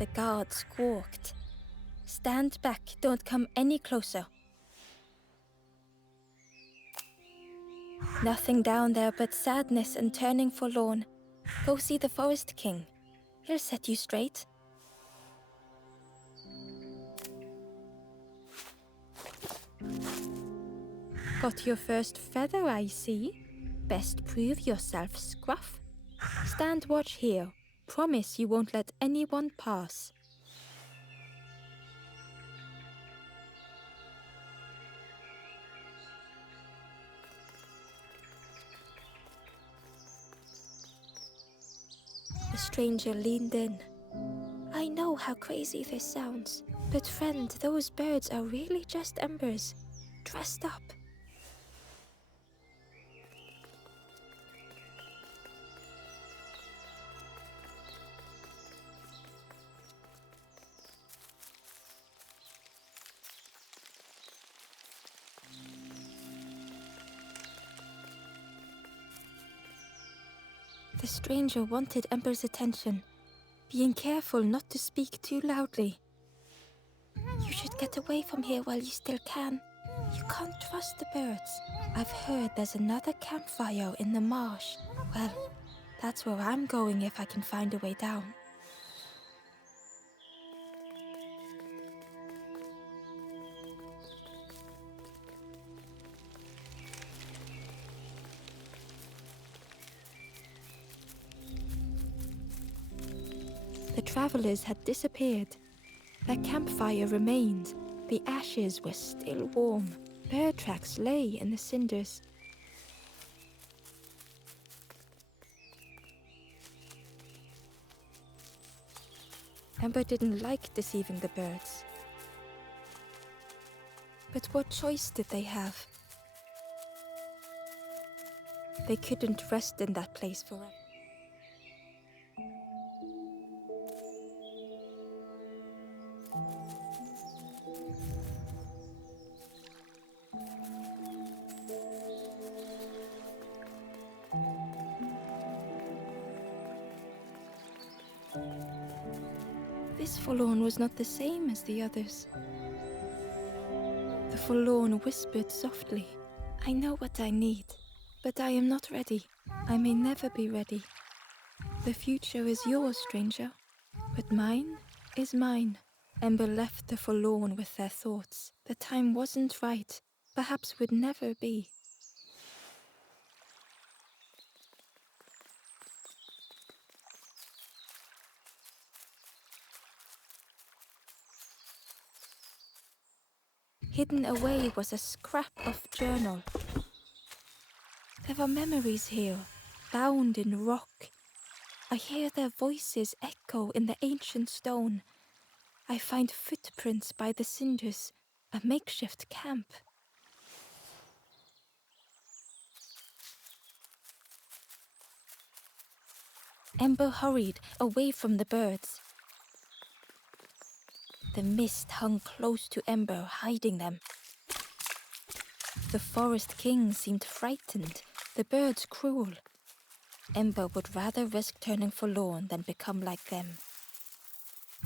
The guard squawked. Stand back, don't come any closer. Nothing down there but sadness and turning forlorn. Go see the Forest King. He'll set you straight. Got your first feather, I see. Best prove yourself, Scruff. Stand watch here. Promise you won't let anyone pass. The stranger leaned in. I know how crazy this sounds, but friend, those birds are really just embers, dressed up. The stranger wanted Ember's attention, being careful not to speak too loudly. You should get away from here while you still can. You can't trust the birds. I've heard there's another campfire in the marsh. Well, that's where I'm going if I can find a way down. The travelers had disappeared. Their campfire remained. The ashes were still warm. Bird tracks lay in the cinders. Ember didn't like deceiving the birds. But what choice did they have? They couldn't rest in that place forever. This forlorn was not the same as the others. The forlorn whispered softly, I know what I need, but I am not ready. I may never be ready. The future is yours, stranger, but mine is mine. Ember left the forlorn with their thoughts. The time wasn't right, perhaps would never be. Hidden away was a scrap of journal. There are memories here, bound in rock. I hear their voices echo in the ancient stone. I find footprints by the cinders, a makeshift camp. Ember hurried away from the birds. The mist hung close to Ember, hiding them. The Forest King seemed frightened, the birds cruel. Ember would rather risk turning forlorn than become like them.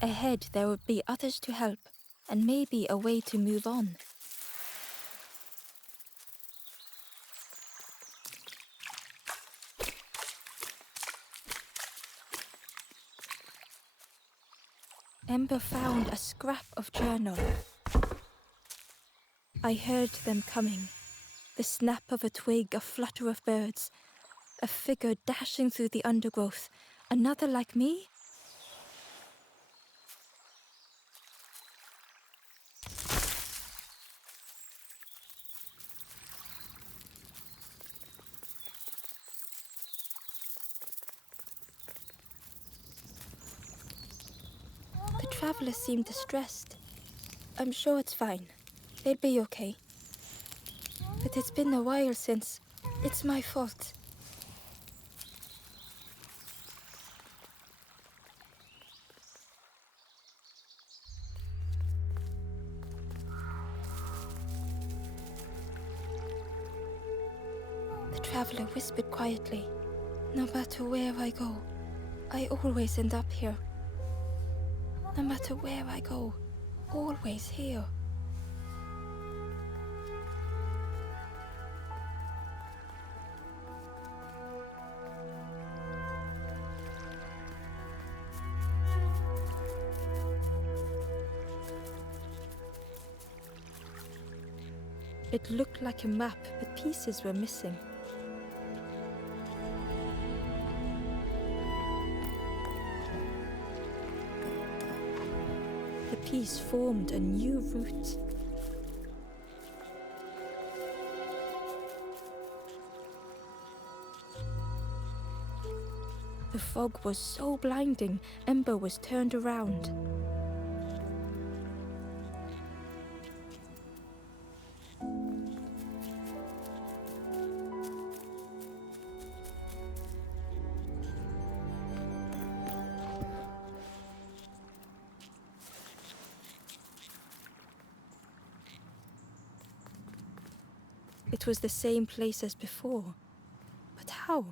Ahead there would be others to help, and maybe a way to move on. Ember found a scrap of journal. I heard them coming. The snap of a twig, a flutter of birds, a figure dashing through the undergrowth. Another like me? The travelers seemed distressed. I'm sure it's fine. They'll be okay. But it's been a while since. It's my fault. The traveler whispered quietly. No matter where I go, I always end up here. No matter where I go, always here. It looked like a map, but pieces were missing. The piece formed a new route. The fog was so blinding, Ember was turned around. It was the same place as before. But how?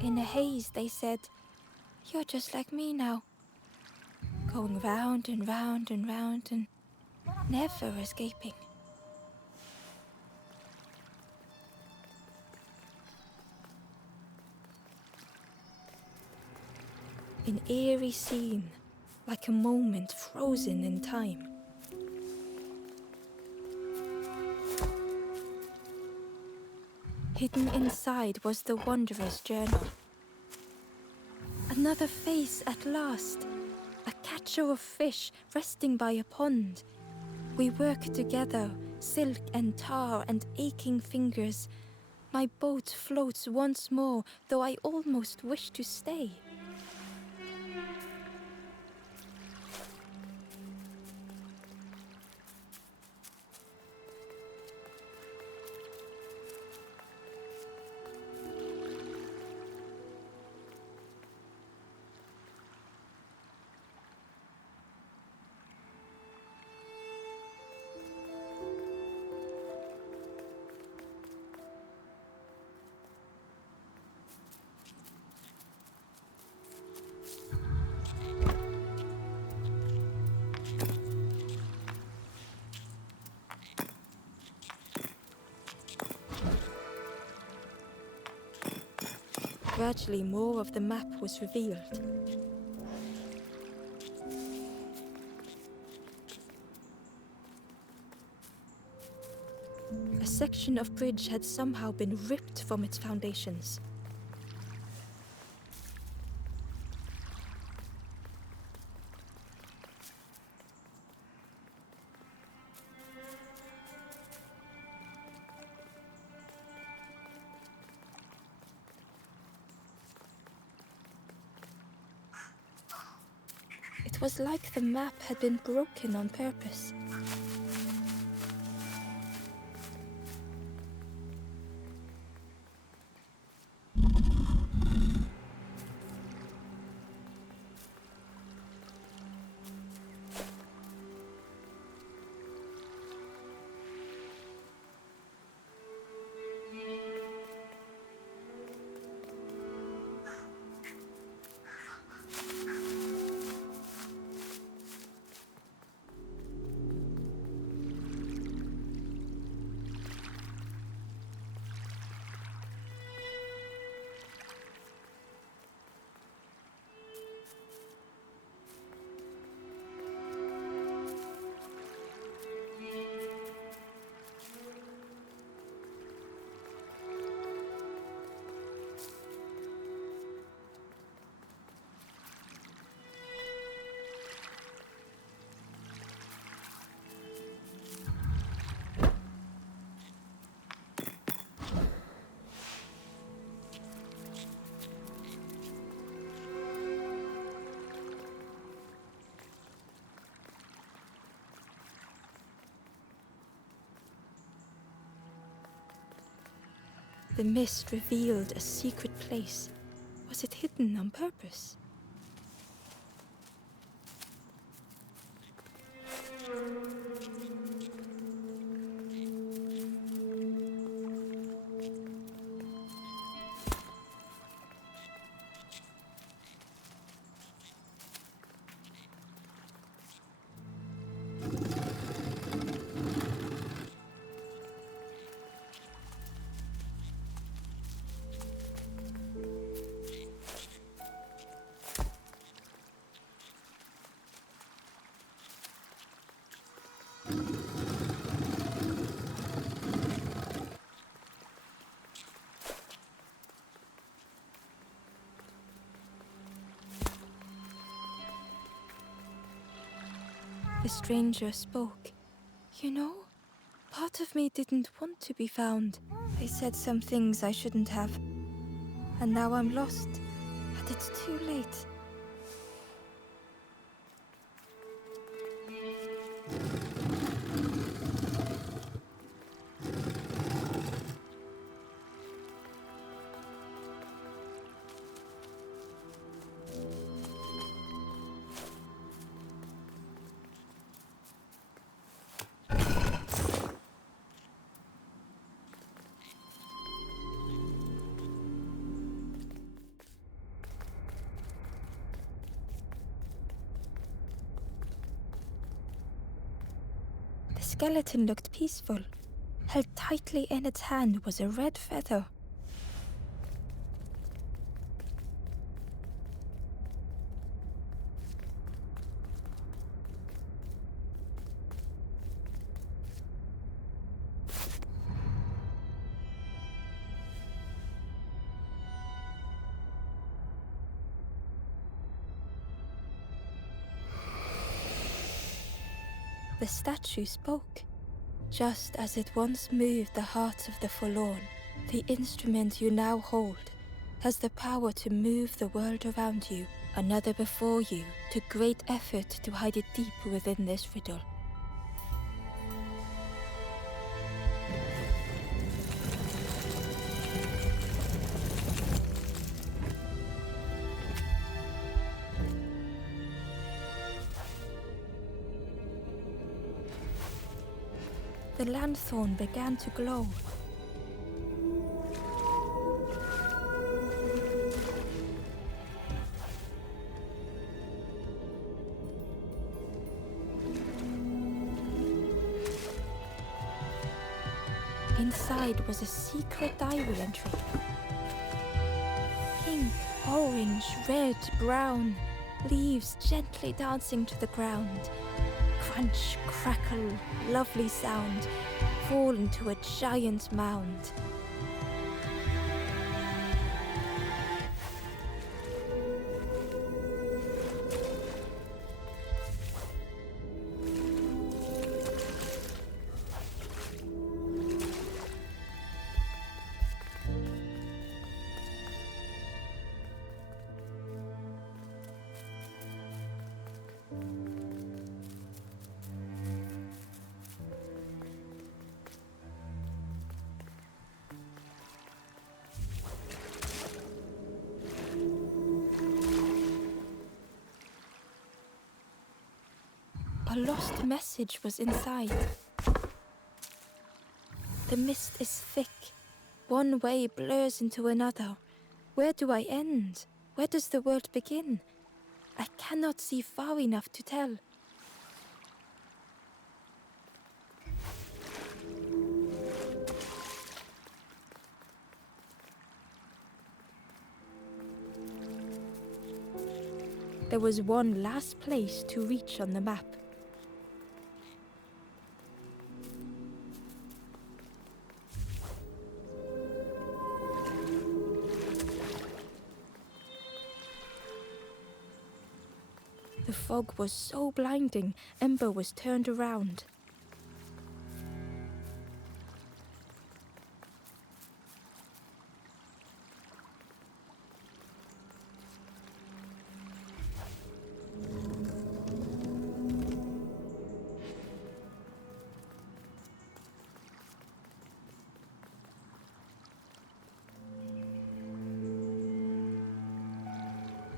In a haze, they said, "You're just like me now." Going round and round and round and never escaping. An eerie scene, like a moment frozen in time. Hidden inside was the Wanderer's journal. Another face at last. A catcher of fish resting by a pond. We work together, silk and tar and aching fingers. My boat floats once more, though I almost wish to stay. Gradually, more of the map was revealed. A section of bridge had somehow been ripped from its foundations. It was like the map had been broken on purpose. The mist revealed a secret place. Was it hidden on purpose? The stranger spoke. You know, part of me didn't want to be found. I said some things I shouldn't have. And now I'm lost. And it's too late. The skeleton looked peaceful. Held tightly in its hand was a red feather. The statue spoke. Just as it once moved the hearts of the forlorn, the instrument you now hold has the power to move the world around you, another before you, to great effort to hide it deep within this riddle. The lanthorn began to glow. Inside was a secret diary entry. Pink, orange, red, brown, leaves gently dancing to the ground. Crunch, crackle, lovely sound, fall into a giant mound. A lost message was inside. The mist is thick. One way blurs into another. Where do I end? Where does the world begin? I cannot see far enough to tell. There was one last place to reach on the map. The fog was so blinding, Ember was turned around.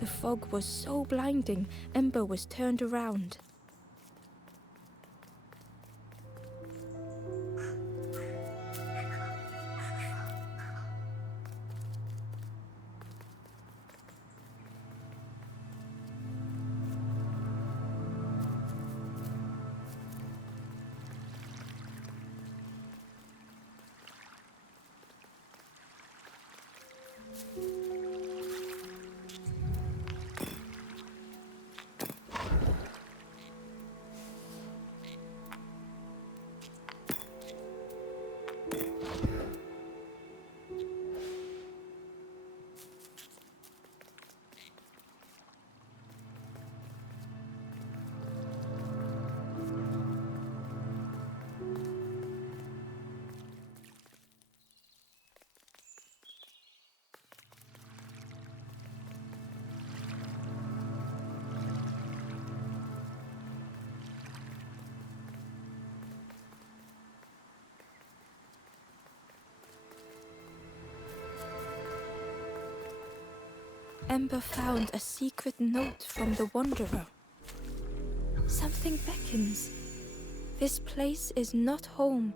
The fog was so blinding, Ember was turned around. Ember found a secret note from the Wanderer. Something beckons. This place is not home.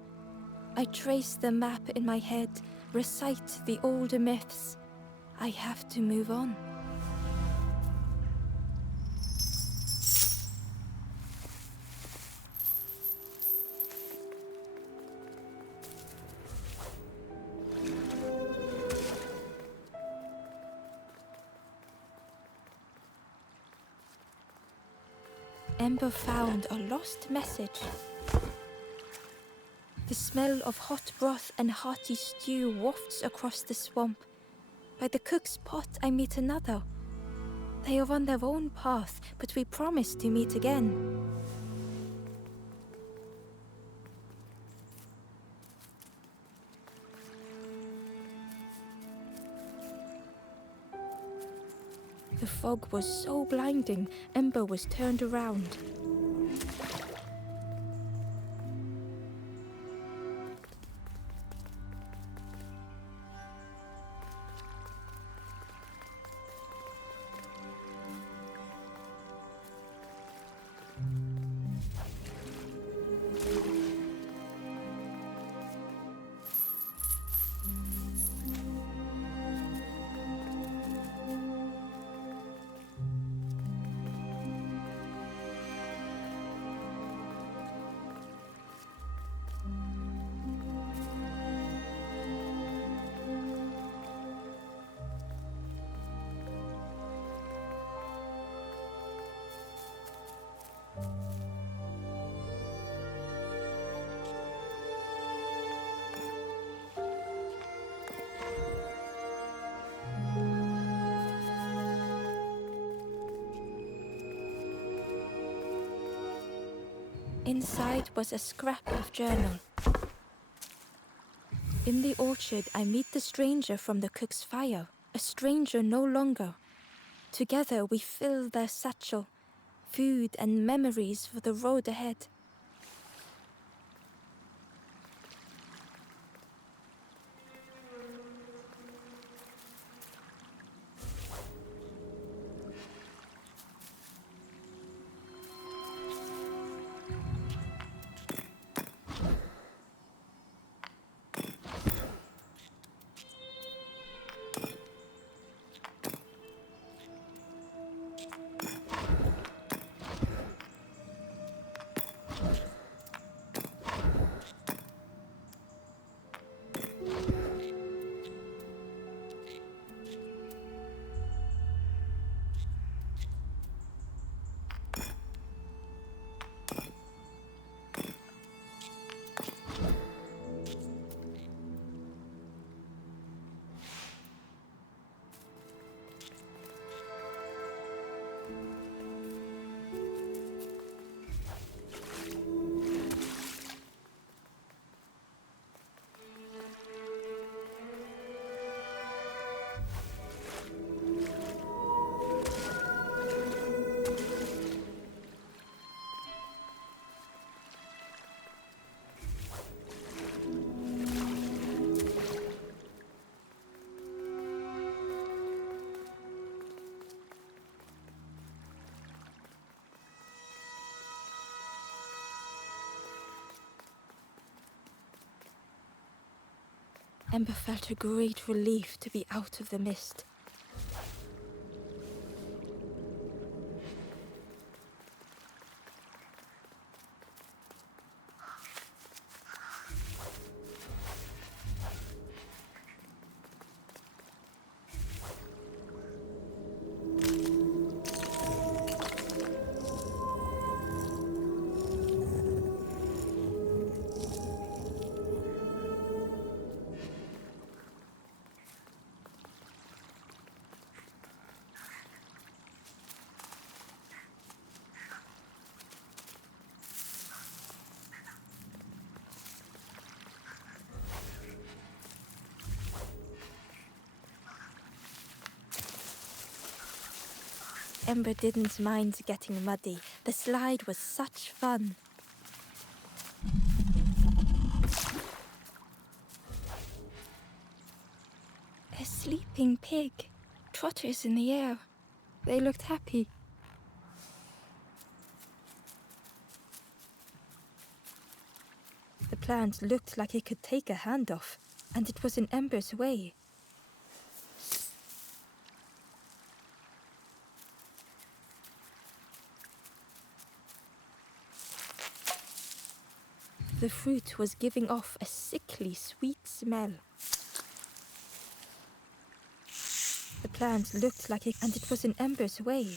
I trace the map in my head, recite the older myths. I have to move on. Ember found a lost message. The smell of hot broth and hearty stew wafts across the swamp. By the cook's pot I meet another. They are on their own path, but we promise to meet again. The fog was so blinding, Ember was turned around. Inside was a scrap of journal. In the orchard, I meet the stranger from the cook's fire. A stranger no longer. Together we fill their satchel, food and memories for the road ahead. Ember felt a great relief to be out of the mist. Ember didn't mind getting muddy. The slide was such fun. A sleeping pig trotters in the air. They looked happy. The plant looked like it could take a hand off, and it was in Ember's way. The fruit was giving off a sickly sweet smell. The plant looked like it, and it was in Ember's way.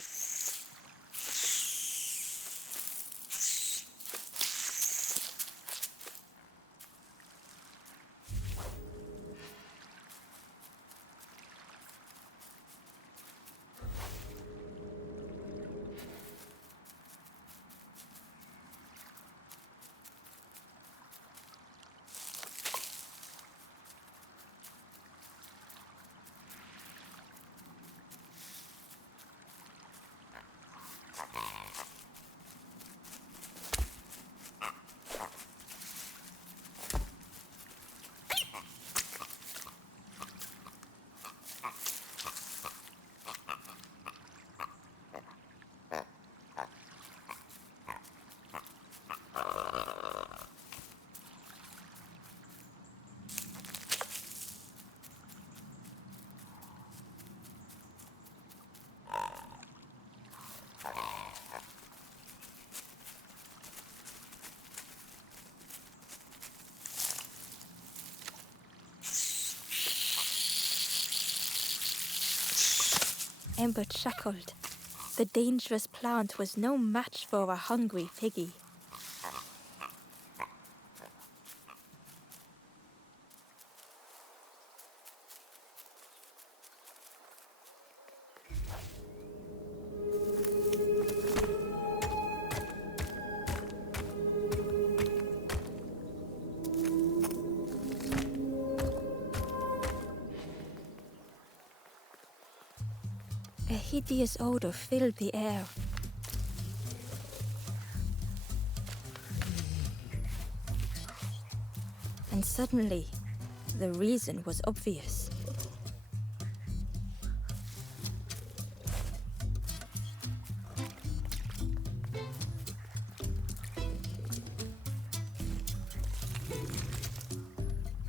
Ember chuckled. The dangerous plant was no match for a hungry piggy. A hideous odor filled the air. And suddenly, the reason was obvious.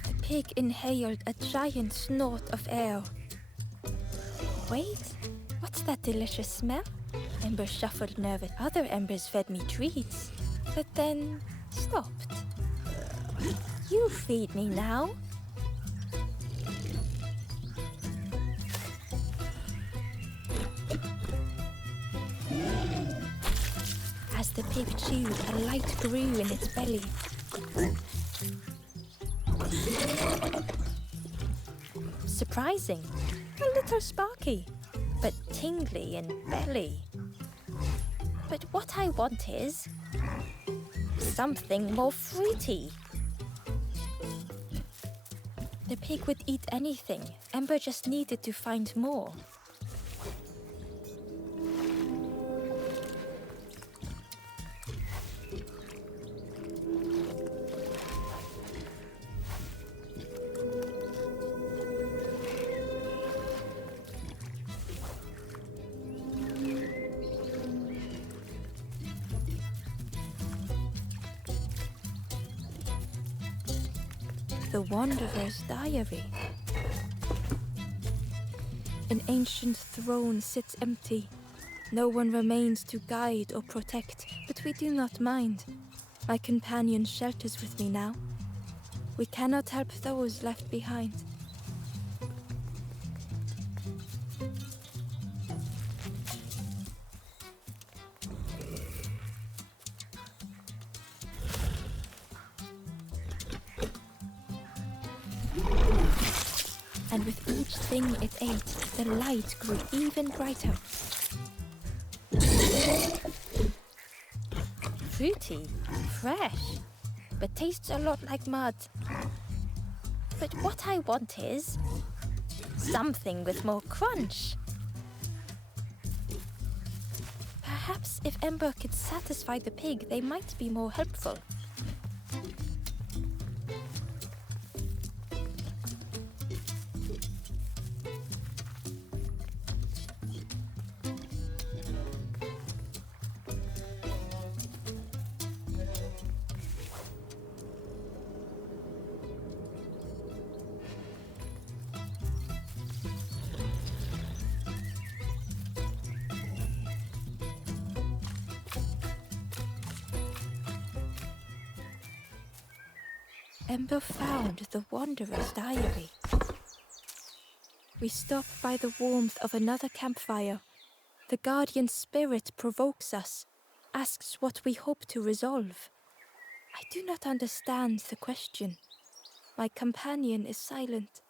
The pig inhaled a giant snort of air. Wait, what's that delicious smell? Ember shuffled nervous. Other embers fed me treats, but then stopped. You feed me now. As the pig chewed, a light grew in its belly. Surprising, a little sparky, but tingly in belly. But what I want is something more fruity. The pig would eat anything. Ember just needed to find more. The Wanderer's Diary. An ancient throne sits empty. No one remains to guide or protect, but we do not mind. My companion shelters with me now. We cannot help those left behind. And with each thing it ate, the light grew even brighter. Fruity, fresh, but tastes a lot like mud. But what I want is something with more crunch. Perhaps if Ember could satisfy the pig, they might be more helpful. Ember found the Wanderer's diary. We stop by the warmth of another campfire. The guardian spirit provokes us, asks what we hope to resolve. I do not understand the question. My companion is silent.